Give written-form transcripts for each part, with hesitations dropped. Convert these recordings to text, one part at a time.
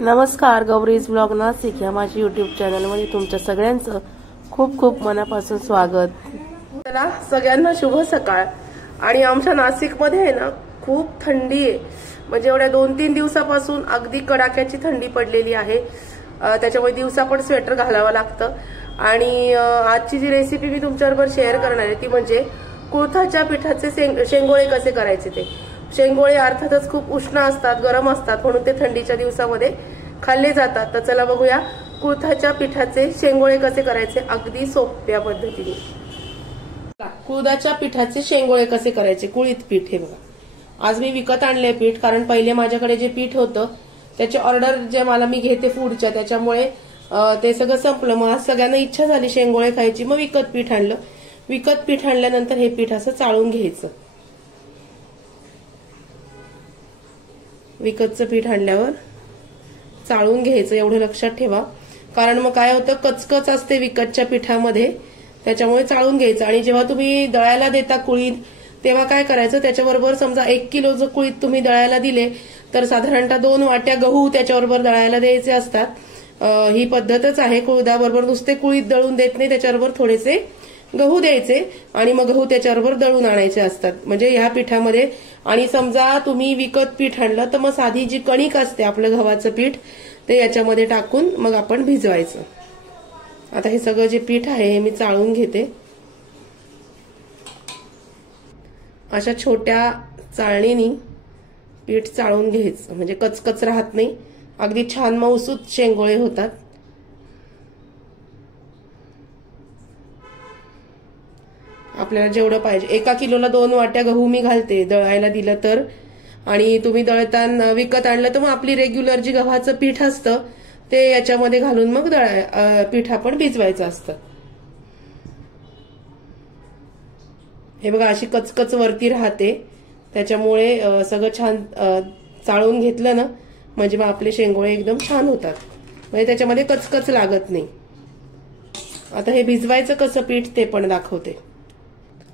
नमस्कार, गौरीज ब्लॉग नाशिक या माझ्या यूट्यूब चॅनलमध्ये तुमच्या सगळ्यांचं खूप खूप मनापासून स्वागत। चला सगळ्यांना शुभ सकाळ। आणि आमच्या नाशिकमध्ये आहे ना खूप थंडी आहे, म्हणजे एवढ्या 2-3 दिवसापासून अगदी कडाक्याची थंडी पडलेली आहे। त्याच्यामुळे दिवसा पण स्वेटर घालावं लागतं। आणि आजची जी रेसिपी मी तुमच्याबरोबर शेअर करणार आहे ती म्हणजे कुळथाच्या पिठाचे शेंगोळे कसे करायचे ते। शेंगोळे अर्थातच खूप उष्ण असतात, गरम असतात, म्हणून ते थंडीच्या दिवसामध्ये खाल्ले जातात। तर चला बघूया कुळथाच्या पिठाचे शेंगोळे कसे करायचे अगदी सोप्या पद्धतीने। कुळथाच्या पिठाचे शेंगोळे कसे करायचे। कुळीत पीठ हे बघा, आज मी विकत आणले पीठ, कारण पहिले माझ्याकडे जे पीठ होतं त्याचे ऑर्डर जे मी घेते फूडच्या, त्याच्यामुळे ते सगळं संपलं। मग आज सगळ्यांना इच्छा झाली शेंगोळे खायची, मग विकत पीठ आणलं। विकत पीठ आणल्यानंतर हे पीठ असं चाळून घ्यायचं। विकतचं पीठ आणल्यावर चाळून घ्यायचं, एवढं लक्षात ठेवा, कारण मग काय होतं कचकच असते विकतच्या पिठामध्ये, त्याच्यामुळे चाळून घ्यायचं। आणि जेव्हा तुम्ही दळायला देता कुळीत, तेव्हा काय करायचं, त्याच्याबरोबर समजा 1 किलो जर कुळीत तुम्ही दळायला दिले तर साधारणतः 2 वाट्या गहू त्याच्याबरोबर दळायला द्यायचे असतात। ही पद्धतच आहे, कुळदाबरोबर नुसते कुळीत दळून देत नाही, त्याच्याबरोबर थोडेसे गहू द्यायचे आणि मग गहू त्याच्याबरोबर दळून आणायचे असतात, म्हणजे ह्या पिठामध्ये। आणि समजा तुम्ही विकत पीठ आणलं तर मग साधी जी कणिक असते आपलं गव्हाचं पीठ, ते याच्यामध्ये टाकून मग आपण भिजवायचं। आता हे सगळं जे पीठ आहे हे मी चाळून घेते। अशा छोट्या चाळणीने पीठ चाळून घ्यायचं, म्हणजे कचकच राहत नाही, अगदी छान मऊसूत शेंगोळे होतात। आपल्याला जेवढं पाहिजे, 1 किलोला 2 वाट्या गहू मी घालते दळायला दिलं तर। आणि तुम्ही दळताना विकत आणलं तर मग आपली रेग्युलर जी गव्हाचं पीठ असतं ते याच्यामध्ये घालून मग पीठ आपण भिजवायचं असतं। हे बघा, अशी कचकच वरती राहते, त्याच्यामुळे सगळं छान चाळून घेतलं ना म्हणजे मग आपले शेंगोळे एकदम छान होतात, म्हणजे त्याच्यामध्ये कचकच लागत नाही। आता हे भिजवायचं कसं पीठ ते पण दाखवते।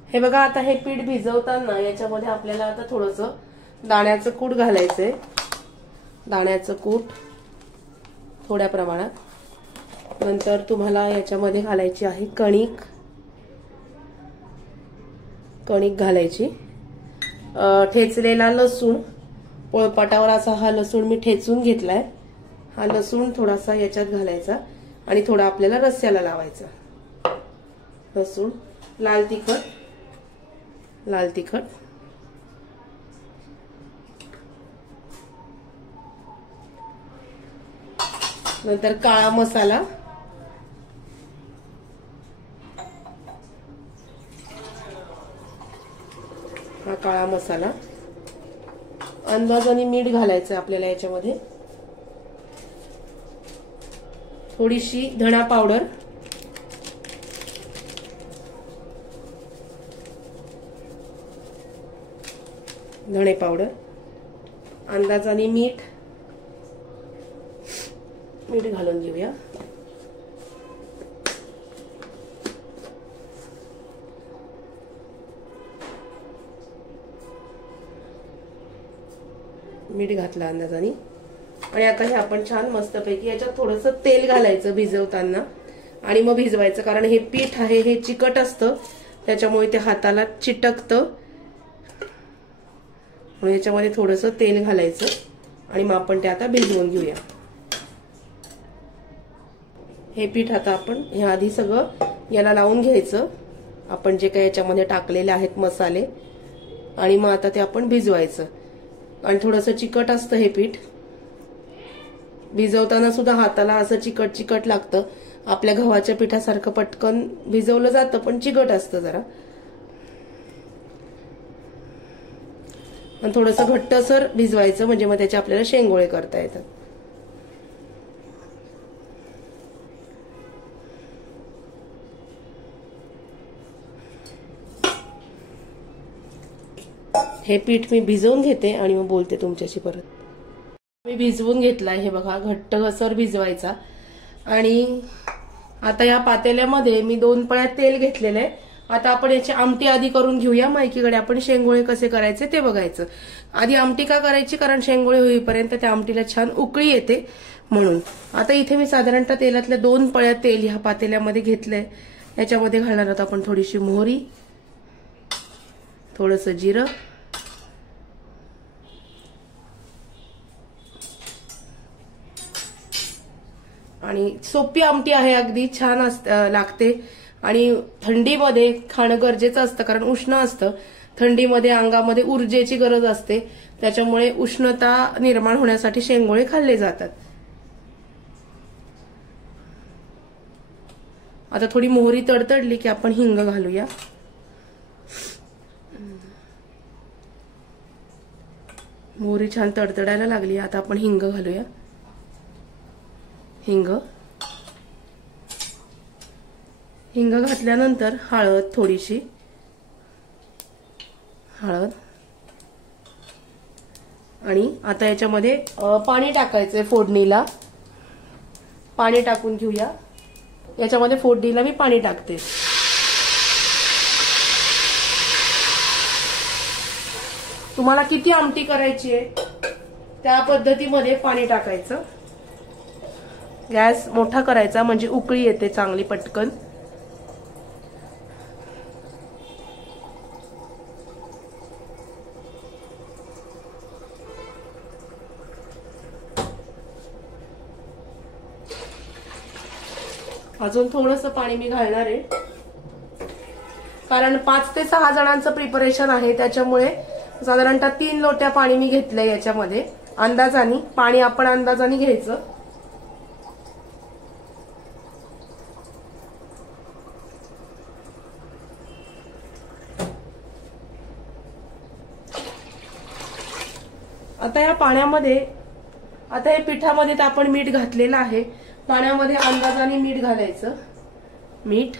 हे बघा, आता हे पीठ भिजवताना याच्यामध्ये आपल्याला आता थोडंसं दाण्याचं कूट घालायचंय। दाण्याचं कूट थोड्या प्रमाणात। नंतर तुम्हाला याच्यामध्ये घालायची आहे कणिक। कणिक घालायची, ठेचलेला लसूण, पोळपाटावर असा हा लसूण मी ठेचून घेतलाय। हा लसूण थोडासा याच्यात घालायचा आणि थोडा आपल्याला रस्स्याला लावायचा। लसूण, लाल तिखट, लाल तिखट, नंतर काळा मसाला, हा काळा मसाला, अंदाजाने मीठ घालायचं आपल्याला याच्यामध्ये, थोडीशी धणा पावडर, धणे पावडर, अंदाजाने मीठ घालून घेऊया। मीठ घातलं अंदाजाने। आणि आता हे आपण छान मस्तपैकी याच्यात थोडंसं तेल घालायचं भिजवताना आणि मग भिजवायचं, कारण हे पीठ आहे हे चिकट असतं, त्याच्यामुळे ते हाताला चिटकतं, म्हणून याच्यामध्ये थोडंसं तेल घालायचं आणि मग आपण ते आता भिजवून घेऊया। हे पीठ आता आपण हे आधी सगळं याला लावून घ्यायचं, आपण जे काही याच्यामध्ये टाकलेले आहेत मसाले, आणि मग आता ते आपण भिजवायचं। आणि थोडंसं चिकट असतं हे पीठ, भिजवताना सुद्धा हाताला असं चिकट चिकट लागतं। आपल्या गव्हाच्या पिठासारखं पटकन भिजवलं जातं, पण चिकट असतं जरा, आणि थोडंसं घट्टसर भिजवायचं, म्हणजे मग त्याचे आपल्याला शेंगोळे करता येतात। हे पीठ मी भिजवून घेते आणि मग बोलते तुमच्याशी परत। मी भिजवून घेतलाय, हे बघा, घट्टसर भिजवायचा। आणि आता या पातेल्यामध्ये मी 2 पळ्या तेल घेतलेलं आहे आता आपण याची आमटी आधी करून घेऊया, मग एकीकडे आपण शेंगोळे कसे करायचे ते बघायचं. आधी आमटी का करायची, कारण शेंगोळे होईपर्यंत त्या आमटीला छान उकळी येते म्हणून. आता इथे मी साधारणतः तेलातल्या 2 पळ्या तेल ह्या पातेल्यामध्ये घेतलंय. याच्यामध्ये घालणार आहोत आपण थोडीशी मोहरी, थोडंसं जिरं, आणि सोपी आमटी आहे, अगदी छान लागते. आणि थंडीमध्ये खाणं गरजेचं असतं, कारण उष्ण असतं. थंडीमध्ये अंगामध्ये ऊर्जेची गरज असते, त्याच्यामुळे उष्णता निर्माण होण्यासाठी शेंगोळे खाल्ले जातात. आता थोडी मोहरी तडतडली की आपण हिंग घालूया. मोहरी छान तडतडायला लागली, आता आपण हिंग घालूया. हिंग घातल्यानंतर हळद, थोडीशी हळद, आणि आता याच्यामध्ये पाणी टाकायचंय फोडणीला. पाणी टाकून घेऊया. याच्यामध्ये फोडणीला मी पाणी टाकते. तुम्हाला किती आमटी करायची आहे त्या पद्धतीमध्ये पाणी टाकायचं. गॅस मोठा करायचा म्हणजे उकळी येते चांगली पटकन. अजून थोडंसं पाणी मी घालणार आहे, कारण 5 ते 6 जणांचं प्रिपरेशन आहे, त्याच्यामुळे साधारणतः 3 लोट्या पाणी मी घेतलंय. याच्यामध्ये अंदाजाने पाणी आपण अंदाजाने घ्यायचं. आता या पाण्यामध्ये, आता हे पिठामध्ये तर आपण मीठ घातलेलं आहे, पाण्यामध्ये अंदाजाने मीठ घालायचं. मीठ,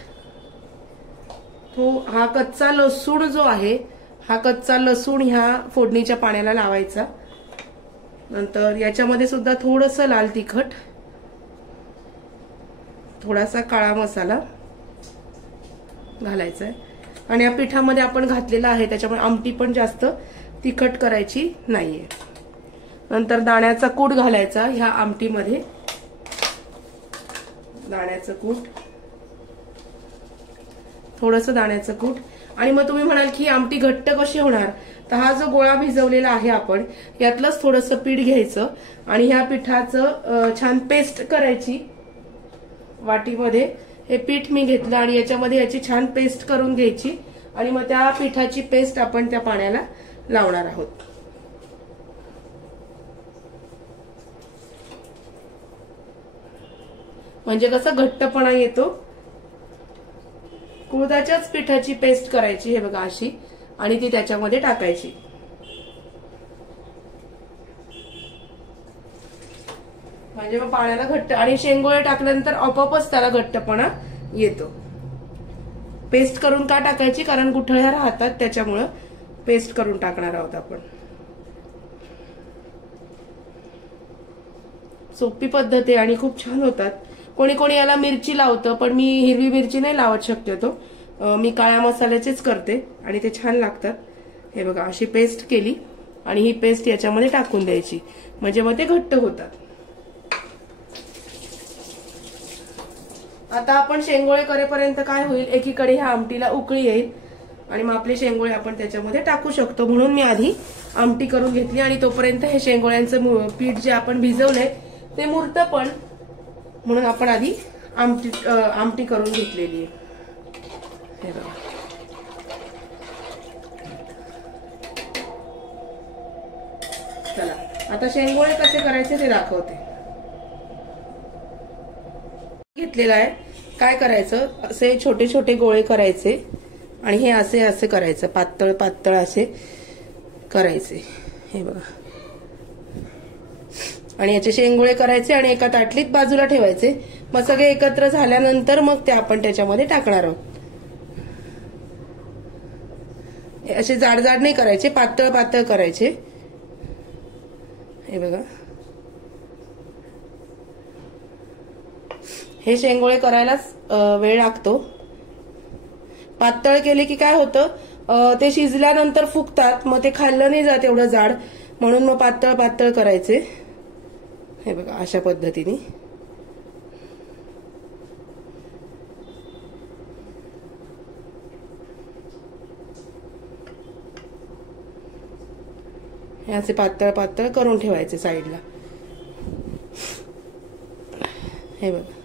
हा कच्चा लसूण जो आहे, हा कच्चा लसूण ह्या फोडणीच्या पाण्याला लावायचा. नंतर याच्यामध्ये सुद्धा थोडंसं लाल तिखट, थोडासा काळा मसाला घालायचा आहे. आणि या पिठामध्ये आपण घातलेला आहे, त्याच्यामुळे आमटी पण जास्त तिखट करायची नाहीये. नंतर दाण्याचा कूट घालायचा ह्या आमटीमध्ये. दाण्याचं कूट, थोडंसं दाण्याचं कूट. आणि मग तुम्ही म्हणाल की आमटी घट्ट कशी होणार, तर हा जो गोळा भिजवलेला आहे आपण, यातलंच थोडंसं पीठ घ्यायचं आणि ह्या पिठाचं छान पेस्ट करायची. वाटीमध्ये हे पीठ मी घेतलं आणि याच्यामध्ये याची छान पेस्ट करून घ्यायची. आणि मग त्या पिठाची पेस्ट आपण त्या पाण्याला लावणार आहोत. म्हणजे कसं घट्टपणा येतो. कुळथाच्याच पिठाची पेस्ट करायची, हे बघा अशी, आणि ती त्याच्यामध्ये टाकायची. म्हणजे मग पाण्याला घट्ट, आणि शेंगोळे टाकल्यानंतर आपोआपच त्याला घट्टपणा येतो. पेस्ट करून का टाकायची, कारण गुठळ्या राहतात, त्याच्यामुळं पेस्ट करून टाकणार आहोत आपण. सोपी पद्धत आहे आणि खूप छान होतात. कोणी कोणी याला मिरची लावतं, पण मी हिरवी मिरची नाही लावत शक्यतो. मी काळ्या मसाल्याचेच करते आणि ते छान लागतात. हे बघा अशी पेस्ट केली आणि ही पेस्ट याच्यामध्ये टाकून द्यायची, म्हणजे मग ते घट्ट होतात. आता आपण शेंगोळे करेपर्यंत काय होईल, एकीकडे ह्या आमटीला उकळी येईल आणि मग आपले शेंगोळे आपण त्याच्यामध्ये टाकू शकतो. म्हणून मी आधी आमटी करून घेतली आणि तोपर्यंत हे शेंगोळ्यांचं पीठ जे आपण भिजवलंय ते मुरतं पण, म्हणून आपण आधी आमटी करून घेतलेली आहे. हे बघा, चला आता शेंगोळे कसे करायचे ते दाखवते. घेतलेला आहे. काय करायचं, असे छोटे छोटे गोळे करायचे आणि हे असे असे करायचं, पातळ पातळ असे करायचे. हे बघा, आणि याचे शेंगोळे करायचे आणि एका ताटलीत बाजूला ठेवायचे. मग सगळे एकत्र झाल्यानंतर मग ते आपण त्याच्यामध्ये टाकणार आहोत. असे जाड जाड नाही करायचे, पातळ पातळ करायचे. हे बघा, हे शेंगोळे करायलाच वेळ लागतो. पातळ केले की काय होतं, ते शिजल्यानंतर फुगतात, मग ते खाल्लं नाही जात एवढं जाड, म्हणून मग पातळ पातळ करायचे. हे बघा अशा पद्धतीने. हे असे पातळ पातळ करून ठेवायचे साईडला. हे बघा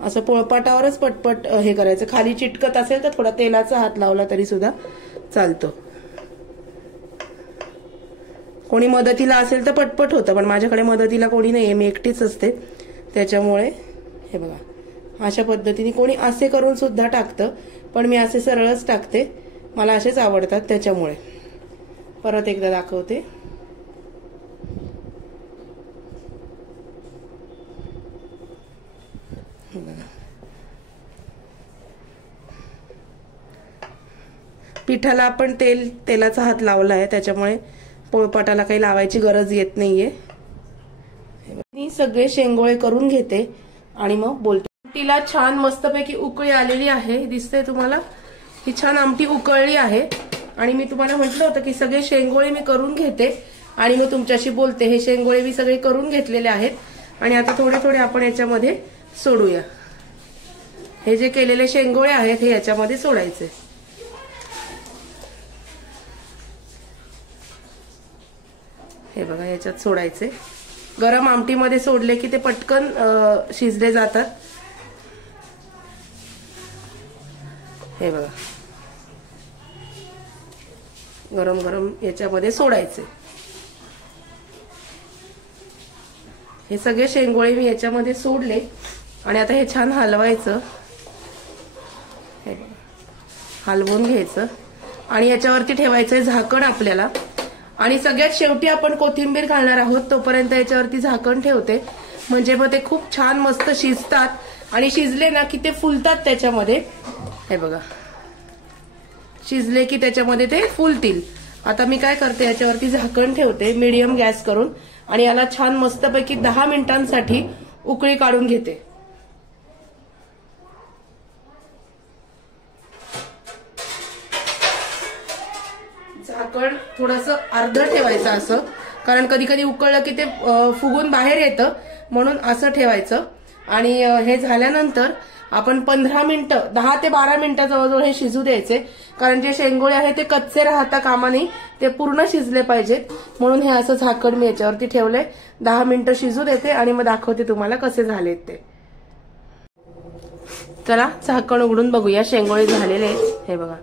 असं पोळपाटावरच पटपट हे करायचं. खाली चिटकत असेल तर थोडा तेलाचा हात लावला तरी सुद्धा चालतो. कोणी मदतीला असेल तर पटपट होतं, पण माझ्याकडे मदतीला कोणी नाहीये, मी एकटीच असते, त्याच्यामुळे हे बघा अशा पद्धतीने. कोणी असे करून सुद्धा टाकतं, पण मी असे सरळच टाकते, मला असेच आवडतात त्याच्यामुळे. परत एकदा दाखवते. पिठाला आपण तेलाचा हात लावला आहे, त्याच्यामुळे पोळपाटाला काही लावायची गरज येत नाहीये. मी सगळे शेंगोळे करून घेते आणि मग बोलते. आमटीला छान मस्तपैकी उकळी आलेली आहे, दिसते तुम्हाला. ही छान आमटी उकळली आहे आणि मी तुम्हाला म्हटलं होतं की सगळे शेंगोळे मी करून घेते आणि मग तुमच्याशी बोलते. हे शेंगोळे मी सगळे करून घेतलेले आहेत आणि आता थोडे थोडे आपण याच्यामध्ये सोडूया. हे जे केलेले शेंगोळे आहेत हे याच्यामध्ये सोडायचे. हे बघा याच्यात सोडायचे. गरम आमटीमध्ये सोडले की ते पटकन शिजले जातात. हे बघा गरम गरम याच्यामध्ये सोडायचे. हे सगळे शेंगोळे मी याच्यामध्ये सोडले आणि आता हे छान हलवायचं. हे बघा हलवून घ्यायचं आणि याच्यावरती ठेवायचंय झाकण आपल्याला. आणि सगळ्यात शेवटी आपण कोथिंबीर घालणार आहोत, तोपर्यंत याच्यावरती झाकण ठेवते, म्हणजे मग ते खूप छान मस्त शिजतात आणि शिजले ना की ते फुलतात त्याच्यामध्ये. हे बघा शिजले की त्याच्यामध्ये ते फुलतील. आता मी काय करते, याच्यावरती झाकण ठेवते मीडियम गॅस करून आणि याला छान मस्तपैकी 10 मिनिटांसाठी उकळी काढून घेते. झाकण थोडंसं अर्ध ठेवायचं असं, कारण कधी कधी उकळलं की ते फुगून बाहेर येतं, म्हणून असं ठेवायचं. आणि हे झाल्यानंतर आपण 15 मिनिटं 10 ते 12 मिनिटं जवळजवळ हे शिजू द्यायचे, कारण जे शेंगोळे आहे ते कच्चे राहता कामा नये, ते पूर्ण शिजले पाहिजेत. म्हणून हे असं झाकण मी याच्यावरती ठेवलंय. 10 मिनिटं शिजू देते आणि मग दाखवते तुम्हाला कसे झालेत ते. चला झाकण उघडून बघूया. शेंगोळे झालेले आहेत. हे बघा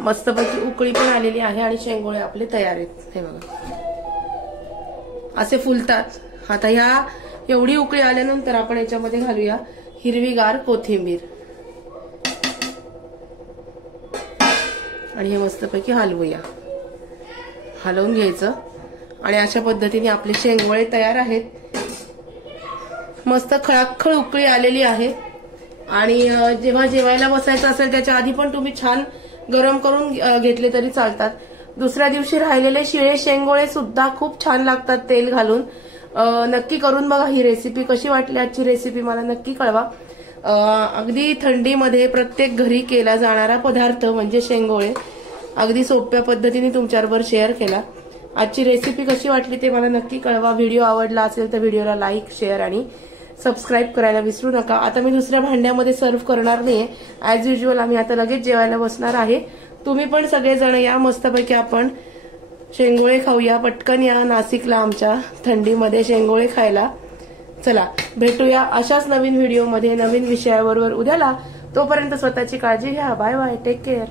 मस्तपैकी उकळी पण आलेली आहे आणि शेंगोळे आपले तयार आहेत. हे बघा असे फुलतात. आता ह्या एवढी उकळी आल्यानंतर आपण याच्यामध्ये घालूया हिरवीगार कोथिंबीर आणि हे मस्तपैकी हलवूया. हलवून घ्यायचं आणि अशा पद्धतीने आपले शेंगोळे तयार आहेत. मस्त खळाखळ उकळी आलेली आहे. आणि जेव्हा जेवायला बसायचं असेल त्याच्या आधी पण तुम्ही छान गरम करून घेतले तरी चालतात. दुसऱ्या दिवशी राहिलेले शिळे शेंगोळे सुद्धा खूप छान लागतात तेल घालून. नक्की करून बघा ही रेसिपी. कशी वाटली आजची रेसिपी मला नक्की कळवा. अगदी थंडीमध्ये प्रत्येक घरी केला जाणारा पदार्थ म्हणजे शेंगोळे. अगदी सोप्या पद्धतीने तुमच्याबरोबर शेअर केला. आजची रेसिपी कशी वाटली ते मला नक्की कळवा. व्हिडिओ आवडला असेल तर व्हिडिओला लाईक, शेअर आणि सबस्क्राईब करायला विसरू नका. आता मी दुसऱ्या भांड्यामध्ये सर्व्ह करणार नाहीये. ऍज युजल आम्ही आता लगेच जेवायला बसणार आहे. तुम्ही पण सगळेजण या, मस्तपैकी आपण शेंगोळे खाऊया. पटकन या नाशिकला आमच्या थंडीमध्ये शेंगोळे खायला. चला भेटूया अशाच नवीन व्हिडिओमध्ये नवीन विषयाबरोबर उद्याला. तोपर्यंत स्वतःची काळजी घ्या. Bye bye. Take care.